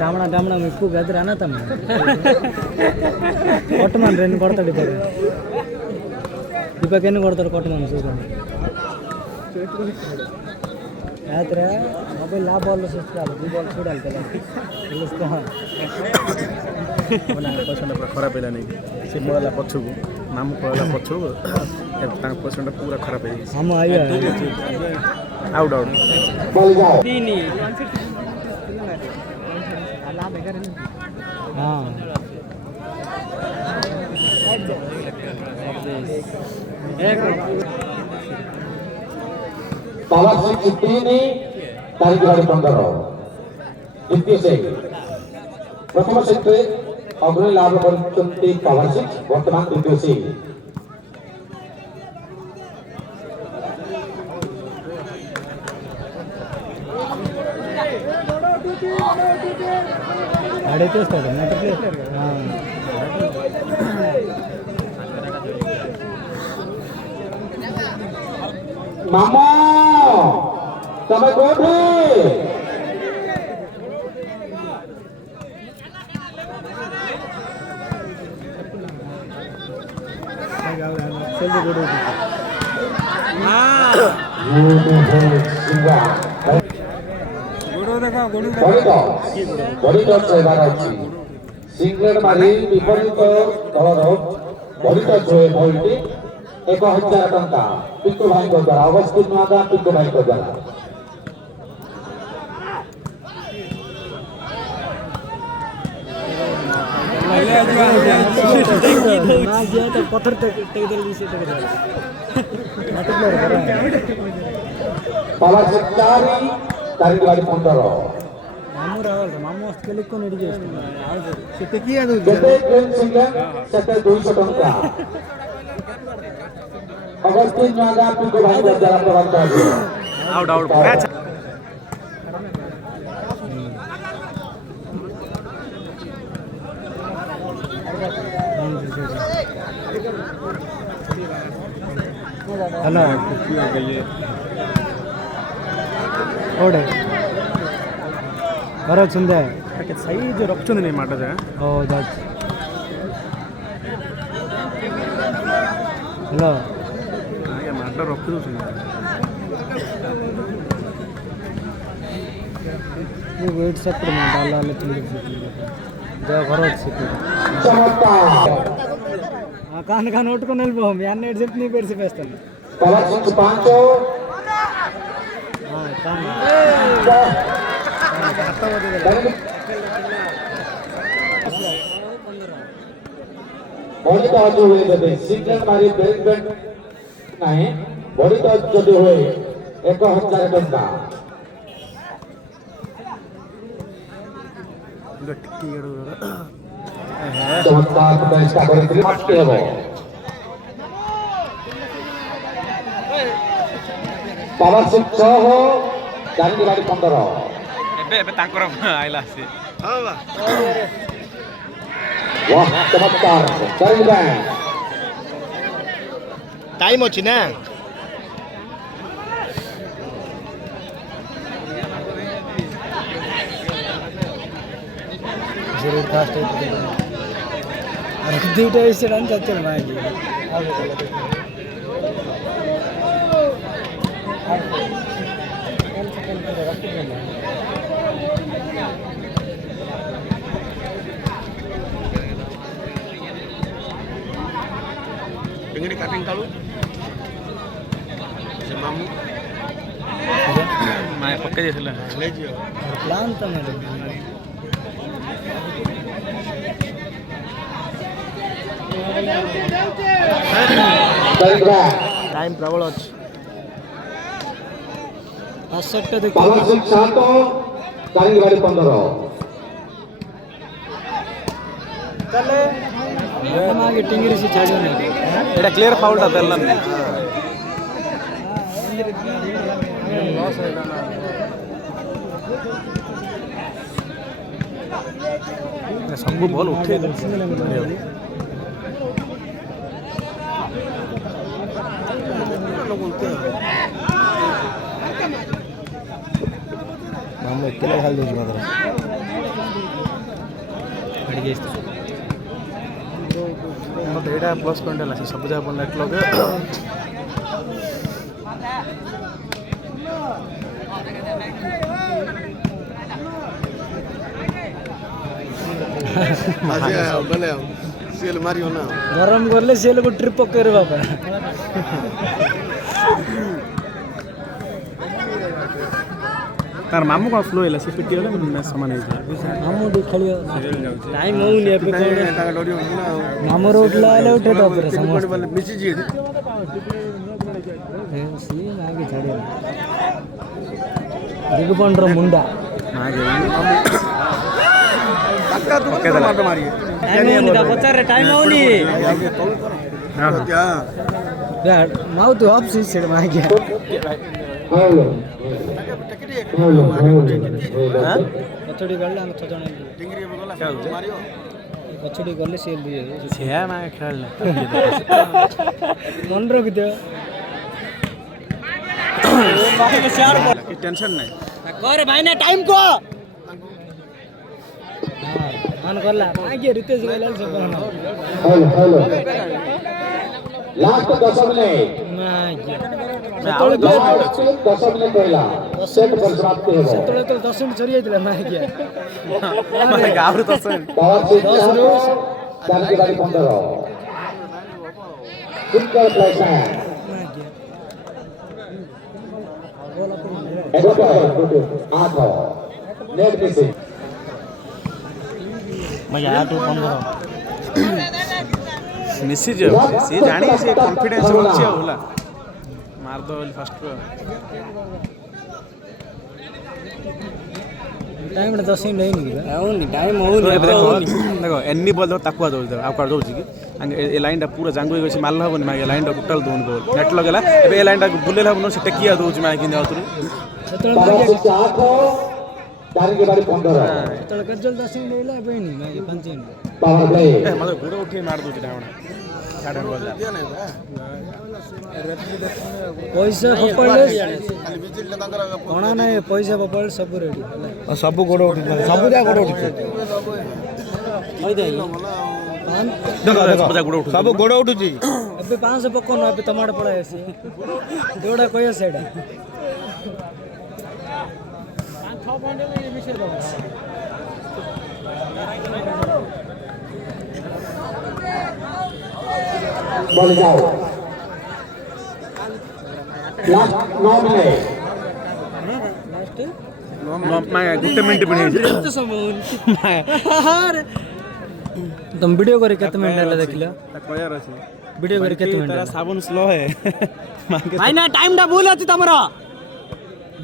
डामणा डामणा ఎక్కువ గదిరా అన్న తమ్మ కొట్టమని రెండు కొడతాడు ఇప్పటికి ఎన్ని కొడతాడు కొట్టమని చూడండి రాత్రి మొబైల్ నా బాల్లో చూసుకోవాలి ఈ బాల్ చూడాలి కదా తెలుస్తా ଖରାପ ହେଲାନି ସେ ପଳେଇଲା ପଛକୁ ମାମୁଁ ପଳେଇଲା ପଛକୁ ତାଙ୍କ ପସନ୍ଦ ପୁରା ଖରାପ ହେଇଯାଇଛି ଆମ ଆଇଆ ଆଉଟ୍ ଆଉଟ୍ हाँ पावर सिक्स तीन तारीख 15 द्वितीय से प्रथम सेट अग्रणी लाभ करते पावर सिक्स वर्तमान द्वितीय से मामा तब कोठे सिंगल मारी विपरीत दलर बलित जोए बल्टी 1000 टंका पिंकु भाई द्वारा अवस्थित नागा पिंकु भाई द्वारा पत्थर पावर से 4 तारीख 15 मामू रावाल मामू अस्केलिक को निडी చేస్తున్నారు సెటకి అది सिंगल सेट 200 टंका अवस्थित नागा पिंकु भाई द्वारा प्रदान किया आउट आउट मैच हेलो ओडे बरो चुंदे సైజ్ రొచ్చుంది నీ మాటదే ఓ దట్ హలో ఆ మాట రొక్కు చూసింది ये वेट से पर मैं डाला ले तुम जो भरोस से हां कान नोट को నిల్బో మీ అన్న ఎడ్ చెప్పి నీ పేరు చెప్పేస్తాను पावर 5 हां కాన్ बॉडी तो जो हुए देते सिंगल मारी ब्रेक बैक नहीं बॉडी तो जो हुए 1000 टंका गट्टी एडो चमत्कार प्रयास का करते मस्ती है वो पावर से 6 हो जानी गाड़ी 15 ଏବେ ତାଙ୍କର ଆଇଲା ସେ ହଁ ବା वाह चमत्कार करेंगे टाइम ଅଛି ନା जरूर फास्ट है अरे दुईटा ऐसे रन करते हैं भाई pengen kating kalu se mamu mai pakke jesla le jiyo plan तो मेरे टाइम प्रबल अछि असट देखो पावर से 7 जानी गाड़ी 15 चले आगे टिंगरी से छाड़ियो नहीं एटा क्लियर फाउल ता तेलन लॉस होगा ना सब बॉल उठे ମାମୁଁ ଏକେଲା ଖାଲି ଦେଉଛି ମାତ୍ର ମୋତେ ଏଇଟା ପ୍ଲସ୍ ପଏଣ୍ଟ ହେଲା ସେ ସବୁ ଯାକ ନେଟ୍ ଲଗେଇ ଗରମ କଲେ ସିଏ ଲୋକ ଟ୍ରିପ୍ ପକେଇବେ ବାପା ତାର ମାମୁଁ କ'ଣ ଫ୍ଲୋ ହେଲା ସେ ପିଟି ଗଲେ ସମାନ ହେଇଯିବ ମାମୁଁ ଟିକେ ଖେଳିବ ଟାଇମ୍ ହଉନି ଏବେ ମାମୁଁର ଉଠିଲା ହେଲେ ଉଠେ ତାପରେ ସିଏ ନାକି ଛାଡ଼ିବ ଦିଗପଣ୍ଡର ମୁଣ୍ଡା ପଚାରେ ଟାଇମ୍ ହଉନି ମାଉ ତୁ ଅଫ୍ ସେଟା ମାଗିଆ କଚଡ଼ି ଗଲେ ଆମେ 6 ଜଣ କଚଡ଼ି ଗଲେ ସିଏ ସେୟା ମା ଖେଳିଲା ମନେ ରଖିଥିବ ଟେନସନ୍ ନାହିଁ କରେ ଭାଇ ନା ଟାଇମ୍ କହ मान करला आगे रितेश गइला से बना हेलो लास्ट 10 मिनिट ना सेतोळे 10 मिनिट पहिला सेट पर समाप्त हेबो सेतोळे तो 10 मिनिट सरी आइतला ना किया माने गावरु 10 पावर 10 रो 4 के बारी 15 सुपर प्लेस है एगो 8 नेट मिसिंग मजा आ तो 15 मिसी जो से जानी से कॉन्फिडेंस होछि होला मार दो फर्स्ट टाइम 10 मिनिट नहीं होनी टाइम होनी देखो एनी बॉल ताकुआ दो आ कर दो जी ए लाइन टा पूरा जांगो गछि मारल हबनी मागे लाइन टा टोटल दोन गोल नेट लगेला ए लाइन टा बुलेला हबनो से टेकिया दोछि मागे किन आतुरी सेतोळे 4 के बारी 15 सेतोळे गजल 10 मिनिट लेला बेनी मागे 5 मिनिट पावर प्ले मते गुड़ उठी मार दोछि डावणा छाड़ बॉल पैसा पपड़ले कोना नहीं पैसा पपड़ सब रेडी सब गोड़ उठी सब जा गोड़ उठी होई दे देखो गुड़ उठु सब गोड़ उठुची अबे 500 पकोन अबे टमाटर पड़ा है जोड़ा कोई सेडा 6 पॉइंट ले मिसे दो बॉल जाओ लास्ट 9 मिनिट लास्ट मागे गुटे मिनिट बने तुम वीडियो करे केते मिनिट ले देखिला कयर अछि वीडियो करे केते मिनिट तेरा साबुन स्लो है भाई ना टाइम दा भूल अछि तमरा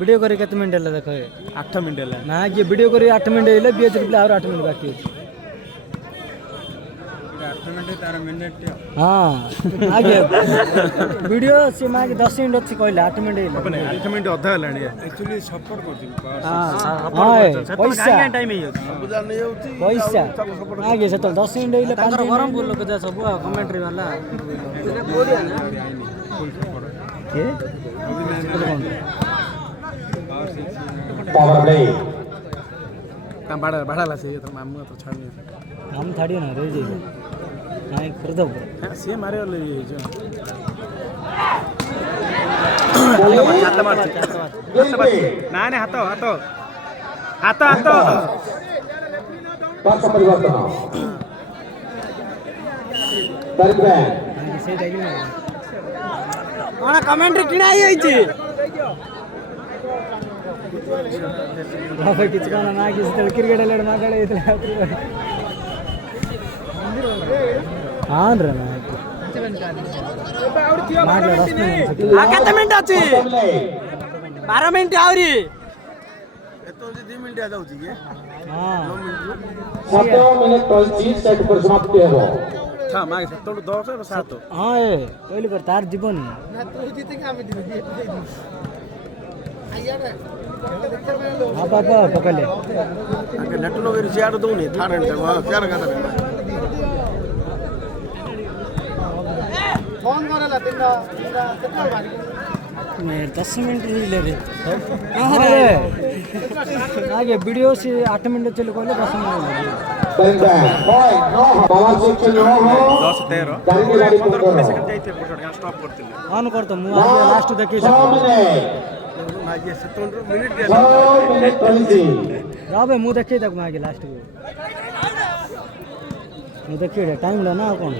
वीडियो करे केते मिनिट ले देखो 8 मिनिट है ना ये वीडियो करे 8 मिनिट ले बीएच रिप्ले और 8 मिनिट बाकी अछि 8 मिनिट तार मिनिट हां आगे वीडियो से मागे 10 मिनिट अछि कहले 8 मिनिट ले अपने 8 मिनिट अधा लाणी एक्चुअली सपोर्ट करछि हां पैसा टाइम हे सब जान नहीं होछि पैसा आगे से तो 10 मिनिट ले ताकर गरम बोल लोग जा सब कमेंट्री वाला के पावर प्ले काम भाड़ा ला से तो मामू तो छाड़ हम थाड़ी ना रे जे नहीं कर दो से मारे वाले जो ना ने हाथ हाथ हाथ हाथ पास परिवर्तन बर्गमैन से देखि ना कोना कमेंट्री किना आई छी बाबा किछ कोना ना कि क्रिकेट लेड माताडे इतले हां रे ना केते मिनिट अछि 12 मिनिट आउरी एतो 2 मिनिट आ जाउची के हां 7 मिनिट 25 सेट पर समाप्त हेबो था मागे 7 10 और 7 हां ए पहले कर तार जीवन ना तू जीते के हम दिबे हां पापा पकले आगे नेट लोग रिचार्ज दोनी थारे क्या रखा था फोन करेला तिनरा केतना बारी 10 मिनट ले रे आगे वीडियो से 8 मिनट चले कहले 10 मिनट ऑन कर तो मु लास्ट देखि राबे मु देखि तक मागे लास्ट मु देखि टाइम ला ना कोन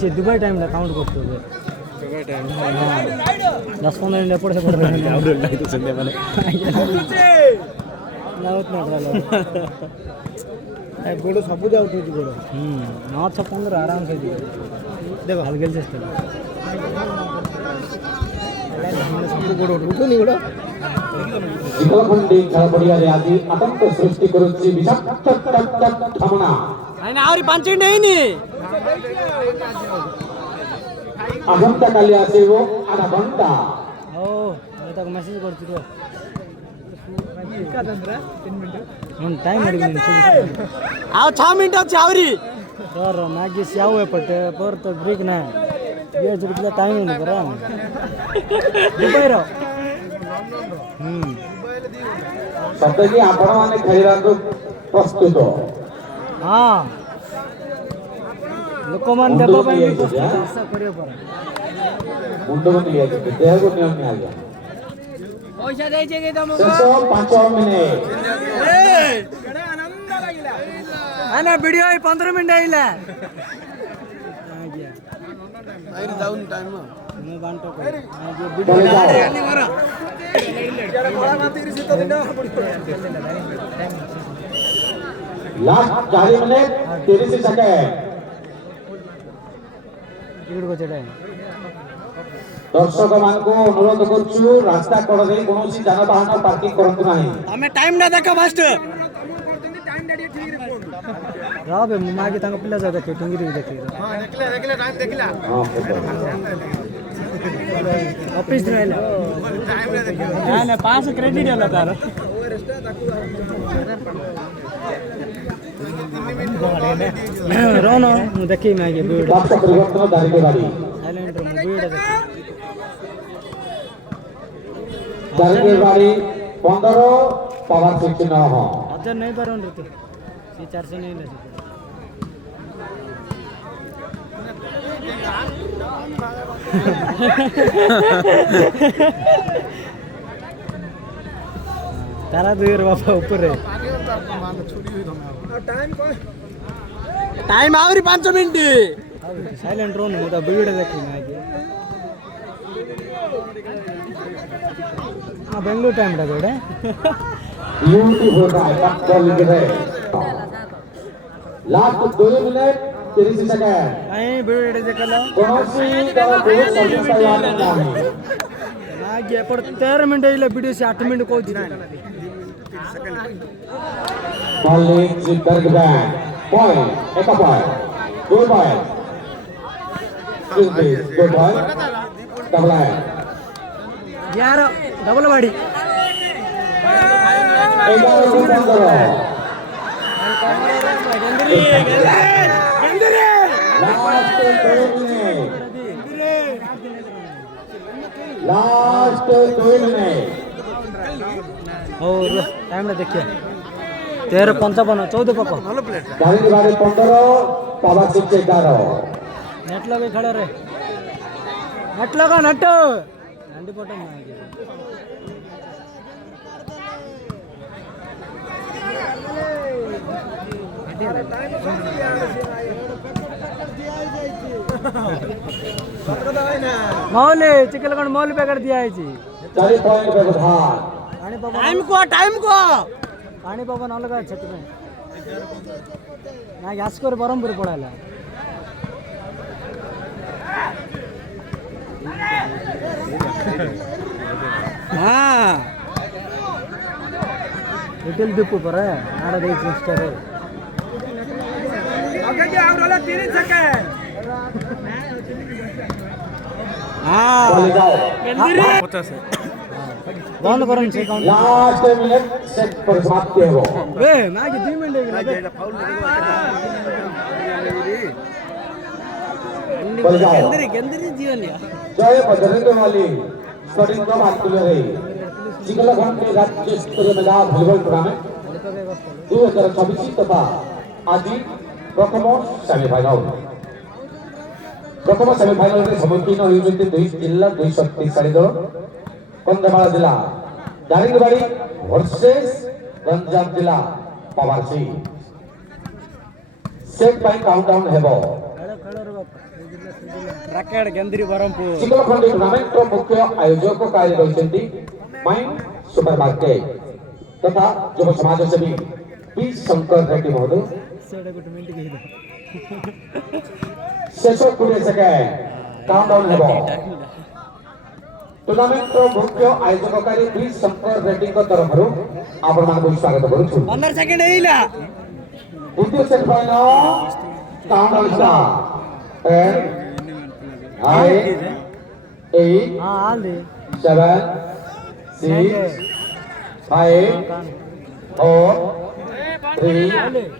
से दुबई टाइम ला काउंट करतो दुबई टाइम 10-15 मिनिट एपड़ सेपड़ आउट लाइट संदे माने लाउट ना ए गोड़ सब जाउट होची गोड़ 9-15 आराम से देखो हल गेल चेष्टा सब गोड़ उठो नी गोड़ जिकलखंडी खेल पड़ियारे आदि आतंक सृष्टि करुछि विषाक्त ठमना आइना आउरी 5 मिनिट हेइनी आघंटा काली आसीबो आधा घंटा ओ मैं तक मैसेज करछि तो का दंद्रा 3 मिनिट हम टाइम अडिगिन आओ 6 मिनिट अछि आउरी सर मागे स्याव पटे पर तो ब्रेक ना ये जुरला टाइम नहीं करा दुबई रो सतकी आपण माने खेलिबा को प्रस्तुत हां लोकमान देबा ପାଇଁ ବି ପ୍ରସ୍ତୁତ ଆଶା କରିବା ପରା मुंडो को लिया देह को नियम में आ गया पैसा देइ छै के तुमको 5 मिनिट ए केडे आनंद लागिला आना वीडियो 15 मिनिट आइला आ गया आइर जाउन टाइम मु बांटो को आ जो वीडियो आनी मारा यार बड़ा माती सी तो दिन लास्ट 4 मिनिट 30 सेकंड टिकट को चढ़ाए दर्शक मान को अनुरोध करछु रास्ता कड़ दे कोनोसी जानबाहन पार्किंग करंतु नाही हमें टाइम ना देखा फास्ट राबे मागे तांग पिल्ला जा देखे टंगिरी देखे हां देखले टाइम देखला हां ऑफिस रहला टाइम ना देखियो ना 5 क्रेडिट होला तार रो ना मु देखी मागे वीडियो रास्ता परिवर्तन दारी के गाड़ी साइलेंट मु वीडियो देखी दारी के गाड़ी 15 पावर 6 न हो हजार नहीं परन रहते ये 400 नहीं ले तारा दुयर बापा ऊपर है टाइम आवरी 5 मिनिट साइलेंट रोन मुदा वीडियो देखी मागे हां बेंगलुरु टाइम दा गोडे ब्यूटीफुल राइट बॉल लिखे है लास्ट 2 मिनट 30 सेकंड आई वीडियो देखला कोनोसी दल बहुत समस्या याद नाही मागे पर 13 मिनिट इले वीडियो से 8 मिनिट को Balik Bergban, point, eka point, good point, good point, double line. यार डबल बाड़ी 11 लास्ट 2 मिनट और टाइम ना देखिए 13:55 14 पको गाड़ी 15 पावर 6 11 नेट लगे खड़ा रे नेट लगा नट अंडी पटम ना मौले चिकलगढ़ मौल पे कर दिया है जी 4 पॉइंट व्यवधान टाइम को पानी पवन अलग छत में ना गैस कर बरमपुर पड़ाला हां लिटिल दिप्पू पर आड़ दे मिस्टर ओके जी आउट वाला 30 सेकंड हां पचास है बंद करन से काउंट लास्ट मिनट सेट पर समाप्त हो बे मागे 2 मिनिट बल जाओ गेंदरी जीवन या जय बजरंग वाली स्टूडेंट को बात कर रहे चिकलगढ़ के राज्य स्तरीय मेगा वॉलीबॉल टूर्नामेंट 2024 तथा आज प्रथम सेमीफाइनल रे सम्मुखीन होइछन्ति दुई जिल्ला दुई शक्तिशाली दल कंधमाल जिला दारिंगबाड़ी वर्सेस गंजाम जिला पावारसी सेट बाय काउंटडाउन हेबो रकेट गेंदरी बरमपुर चिकलखंडी टूर्नामेंट रो मुख्य आयोजक कार्य रहिछन्ति माइंड सुपरमार्केट तथा युव समाज सेवी पी शंकर रेड्डी महोदय शेष 20 सेकेंड काउंटडाउन हेबो टूर्नामेंट रो मुख्य आयोजक कार्य पी शंकर रेड्डी को तरफ रो आपण मानक स्वागत करूछु 15 सेकंड एइला द्वितीय सेट फाइनल काउंटडाउन स्टार्ट 10 9 8 हां आले 7 6 5 4 3